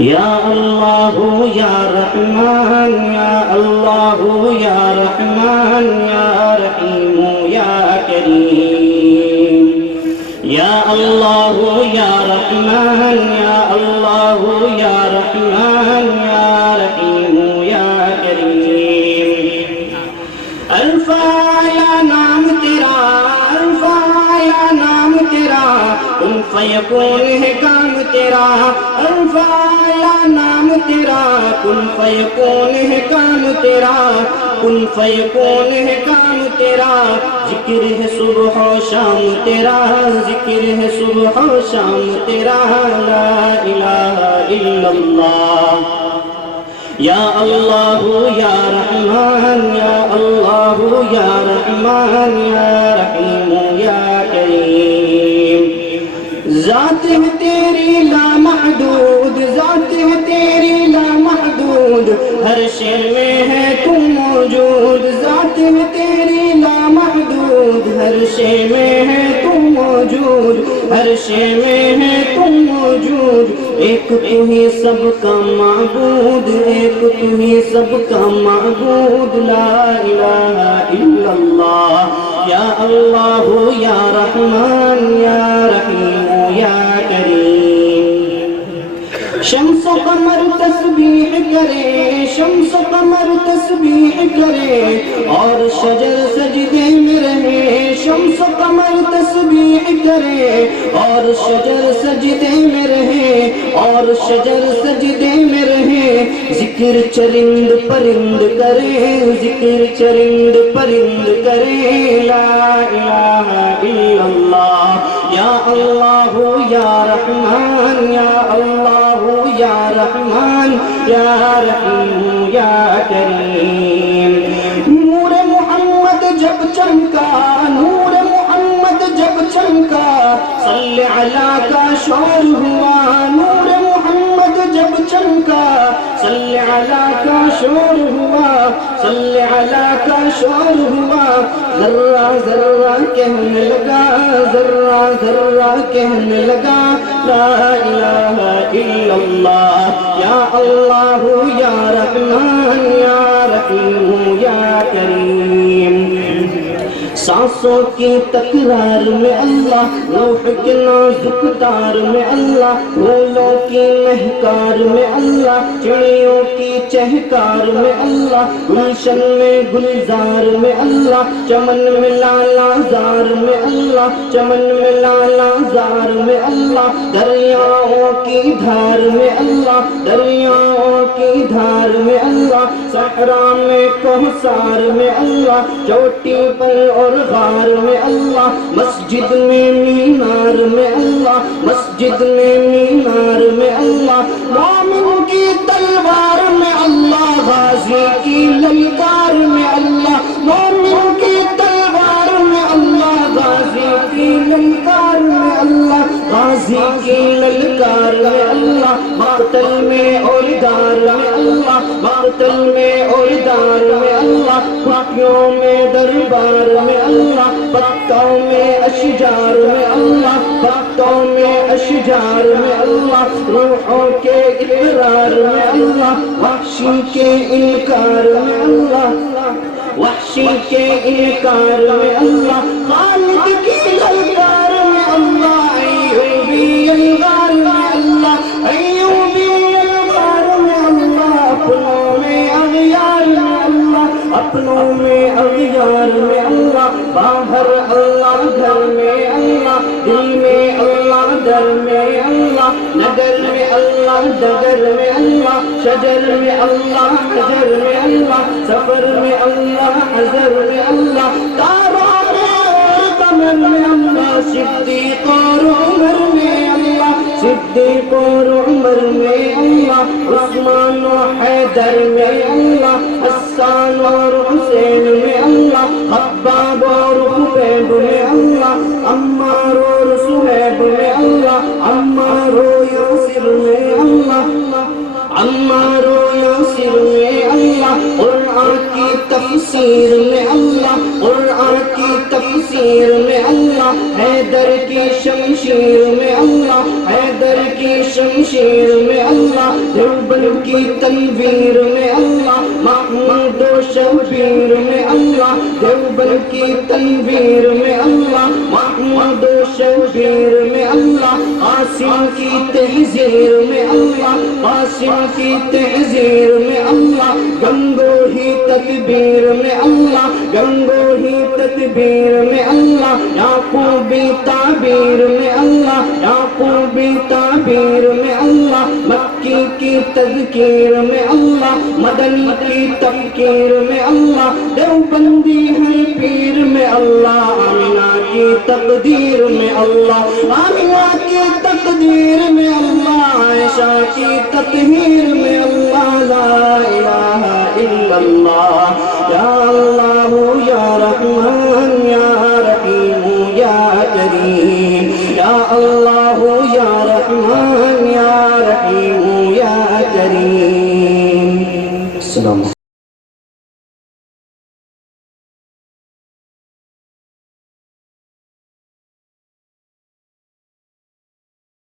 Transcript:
یا اللہ یا رحمان یا اللہ یا رحمان یا رحیم یا کریم یا اللہ یا رحمان یا اللہ یا رحمان یا رحیم یا کریم الفایا نام تیرا الفایا نام تیرا کن فیکون ہے کام تیرا الفایا نام تیرا کن فیکون ہے کام تیرا کن فیکون ہے کام تیرا ذکر ہے صبح و شام تیرا ذکر ہے صبح و شام تیرا لا الہ الا اللہ یا اللہ یا رحمان یا اللہ یا رحمان یا رحیم یا کریم ذات ہے تیری لامحدود ذات ہے تیری لامحدود ہر شے میں ہے تو موجود ذات ہے تیری لامحدود ہر شے میں ہے تو موجود ہر شے میں ہے تو موجود ایک تو ہی سب کا معبود ایک تو ہی سب کا معبود لا الہ الا اللہ یا اللہ یا رحمان یا رحیم یا کریم شمس و قمر تسبیح کرے شمس و قمر تسبیح کرے اور شجر سجدے میں رہے شمس و قمر تسبیح کرے اور شجر سجدے میں رہے اور شجر سجدے میں رہے ذکر چرند پرند کرے ذکر چرند پرند کرے لا الہ الا اللہ یا اللہ یا رحمان یا اللہ یا رحمان یا رحیم یا کریم نور محمد جب چمکا نور محمد جب چمکا صلی علی کا شور ہوا نور محمد جب چمکا صلی علی کا شور ہوا صلی علی کا شور ہوا ذرہ ذرہ کہنے لگا ذرہ ذرہ کہنے لگا لا الہ الا اللہ یا اللہ یا رحمان یا رحیم یا کریم سانسوں کی تکرار میں اللہ روح کے نازک تار میں اللہ پھولوں کی مہکار میں اللہ چڑیوں کی چہکار میں اللہ گلشن میں گلزار میں اللہ چمن میں لالا زار میں اللہ چمن میں لالا زار میں اللہ دریاؤں کی دھار میں اللہ دریاؤں کی دھار میں اللہ صحرا میں کوثر میں اللہ چوٹی پر اور غار میں اللہ مسجد میں مینار میں اللہ مسجد میں مینار میں اللہ مومن کی تلوار میں اللہ غازی کی للکار میں اللہ مومن کی تلوار میں اللہ غازی کی للکار میں اللہ غازی کی للکار میں اللہ مقتل میں اور دار میں اللہ مقتل میں اور دار میں اللہ خوشیوں میں دربار میں اللہ پتوں میں اشجار میں اللہ پتوں میں اشجار میں اللہ روحوں کے اقرار میں اللہ وحشی کے انکار میں اللہ وحشی کے انکار میں اللہ خالد کی للکار میں اللہ ایوبی الغار میں اللہ ایوبی الغار میں اللہ اپنوں میں اغیار میں اللہ اپنوں میں اغیار میں اللہ باہر اللہ گھر میں اللہ دل میں اللہ در میں اللہ نگر میں اللہ ڈگر میں اللہ شجر میں اللہ حجر میں اللہ سفر میں اللہ حضر میں اللہ تاروں میں اور قمر میں اللہ صدیق اور عمر میں اللہ صدیق اور عمر میں اللہ عثمان و حیدر میں اللہ حسان اور حسین میں اللہ خباب اور خبیب میں اللہ عمار اور سہیب میں اللہ عمار و یاسر میں اللہ عمار و یاسر میں اللہ قرآن کی تفسیر میں اللہ قرآن کی تفسیر میں اللہ حیدر کی شمشیر میں اللہ حیدر کی شمشیر میں اللہ دیوبند کی تنویر میں اللہ، محمود و شبیر میں اللہ، دیوبند کی تنویر میں اللہ، محمود و شبیر میں اللہ، قاسم کی تحذیر میں اللہ، قاسم کی تحذیر میں اللہ، گنگوہی تکبیر میں اللہ، گنگوہی تدبیر میں اللہ، یعقوبی تعبیر میں اللہ، یعقوبی تعبیر میں اللہ، مکی کی تذکیر میں اللہ، مدنی کی تفکیر میں اللہ، دیوبندی ہے پیر میں اللہ، آمینہ کی تقدیر میں اللہ، آمینہ کی تقدیر میں اللہ، عائشہ کی تطہیر میں اللہ، لا الہ الا اللہ، یا اللہ یا رحمان یا رحیم یا کریم، یا اللہ یا رحمان یا رحیم یا کریم۔ السلام